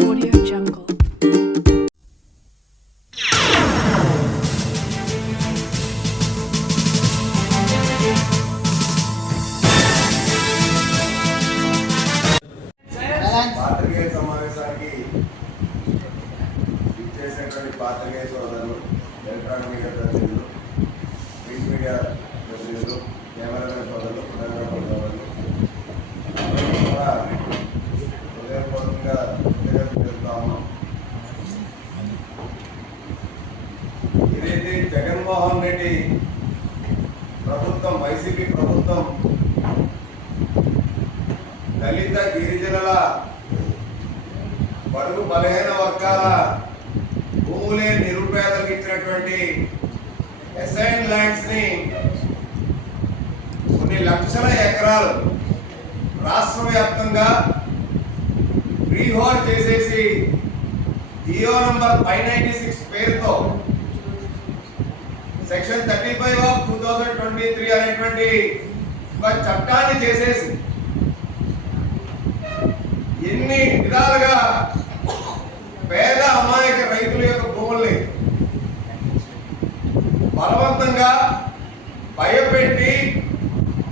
Audio Jungle. పాత్రికేయ సమావేశానికి ఇచ్చేసినటువంటి పాత్రికేయ సోదరులు ఎలక్ట్రానిక్ మీడియా ప్రతినిధులు జగన్మోహన్ రెడ్డి ప్రభుత్వం వైసీపీ ప్రభుత్వం దళిత గిరిజనుల బడుగు బలహీన వర్గాల భూములే నిరుపేదలకు ఇచ్చినటువంటి ఎస్ఐన్ ల్యాండ్స్ని కొన్ని లక్షల ఎకరాలు రాష్ట్ర వ్యాప్తంగా ఫ్రీ చేసేసి G O number five ninety six పేరుతో section thirty five of two thousand twenty three అనేటువంటి ఒక చట్టాన్ని చేసేసి ఎన్ని విధాలుగా పేద అమాయక రైతుల యొక్క భూముల్ని బలవంతంగా భయపెట్టి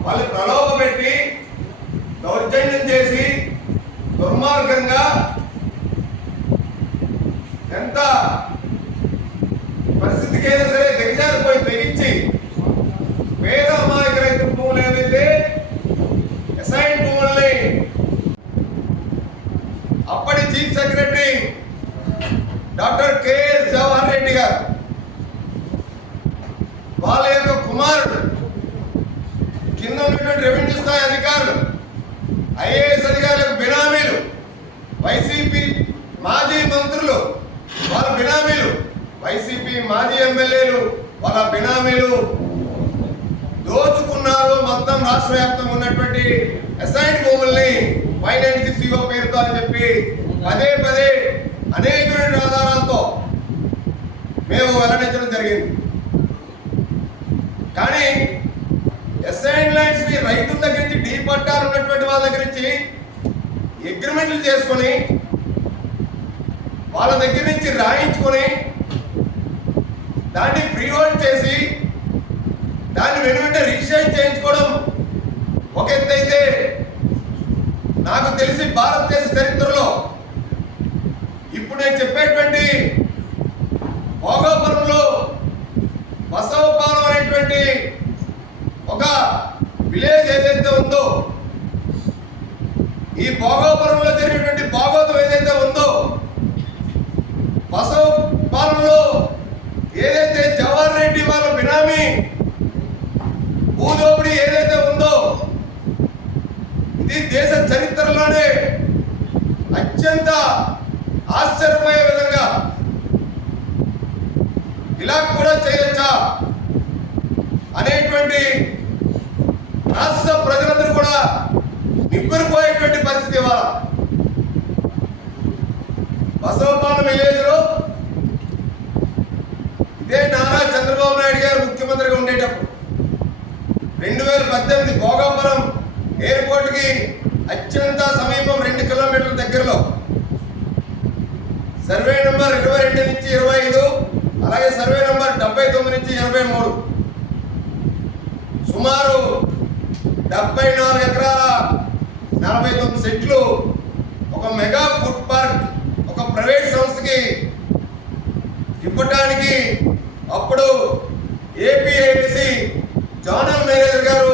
వాళ్ళు ప్రలోభపెట్టి దౌర్జన్యం చేసి దుర్మార్గంగా ఎంత అప్పటి chief secretary doctor K S Jawahar Reddy garu వాళ్ళ యొక్క కుమారుడు కింద ఉన్నటువంటి రెవెన్యూ స్థాయి అధికారులు ఐఏఎస్ అధికారులకు బినామీలు వైసీపీ మాజీ మంత్రులు వాళ్ళ బినామీలు వైసీపీ మాజీ ఎమ్మెల్యేలు వాళ్ళ బినామీలు దోచుకున్నారు. మొత్తం రాష్ట్ర వ్యాప్తంగా ఉన్నటువంటి అసైన్ భూముల్ని ఫైనాన్స్ నైన్టీ పేరుతో అని చెప్పి పదే పదే అనేకమైన ఆధారాలతో మేము వెల్లడించడం జరిగింది. కానీ ఎస్ఐన్ ల్యాండ్స్ని రైతుల దగ్గర నుంచి డీ పట్టాలు ఉన్నటువంటి వాళ్ళ దగ్గర నుంచి అగ్రిమెంట్లు చేసుకొని వాళ్ళ దగ్గర నుంచి రాయించుకొని దాన్ని ప్రీ హోల్డ్ చేసి ఒక ఎత్తైతే నాకు తెలిసి భారతదేశ చరిత్రలో ఇప్పుడు నేను చెప్పేటువంటి భోగాపురంలో బసవపాలెం అనేటువంటి ఒక విలేజ్ ఏదైతే ఉందో ఈ భోగాపురంలో జరిగినటువంటి భాగవతం ఏదైతే ఉందో బసవ ఏదైతే జవహర్ రెడ్డి వాళ్ళ బినామీ భూదోపిడి ఏదైతే ఉందో ఇది దేశ చరిత్రలోనే అత్యంత ఆశ్చర్యపోయే విధంగా ఇలా కూడా చేయొచ్చా అనేటువంటి రాష్ట్ర ప్రజలందరూ కూడా నిబ్బరిపోయేటువంటి పరిస్థితి ఇవాళ. బసవపాల విలేజ్లో ఇదే నారా చంద్రబాబు నాయుడు గారు ముఖ్యమంత్రిగా ఉండేటప్పుడు రెండు వేల పద్దెనిమిది భోగాపురం ఎయిర్పోర్ట్కి అత్యంత సమీపం రెండు కిలోమీటర్ల దగ్గరలో. సర్వే నెంబర్ ఇరవై రెండు నుంచి ఇరవై ఐదు అలాగే సర్వే నెంబర్ డెబ్బై తొమ్మిది నుంచి ఇరవై మూడు. సుమారు డెబ్బై నాలుగు ఎకరాల నలభై తొమ్మిది సెంట్లు ఒక మెగా ఫుడ్ పార్క్ ఒక ప్రైవేట్ సంస్థకి ఇవ్వటానికి అప్పుడు ఏపీఐసి జోనల్ మేనేజర్ గారు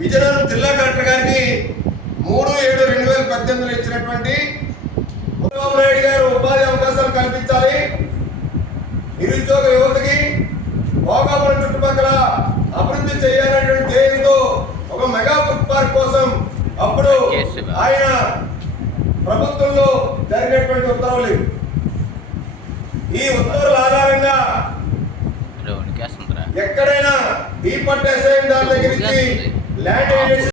విజయనగరం జిల్లా కలెక్టర్ గారికి మూడు ఏడు రెండు వేల పద్దెనిమిదిలో ఇచ్చినటువంటి చంద్రబాబు నాయుడు గారు ఉపాధి అవకాశాలు కల్పించాలి నిరుద్యోగ యువతకి భోగాపురం చుట్టుపక్కల అభివృద్ధి చేయాలనేటువంటి ధ్యేయంతో ఒక మెగా ఫుడ్ పార్క్ కోసం అప్పుడు ఆయన ప్రభుత్వంలో జరిగినటువంటి ఉత్తర్వులు. ఈ ఉత్తర్వుల ఆధారంగా ఎక్కడైనా ఈ పట్టేసే దాని దగ్గర ల్యాండ్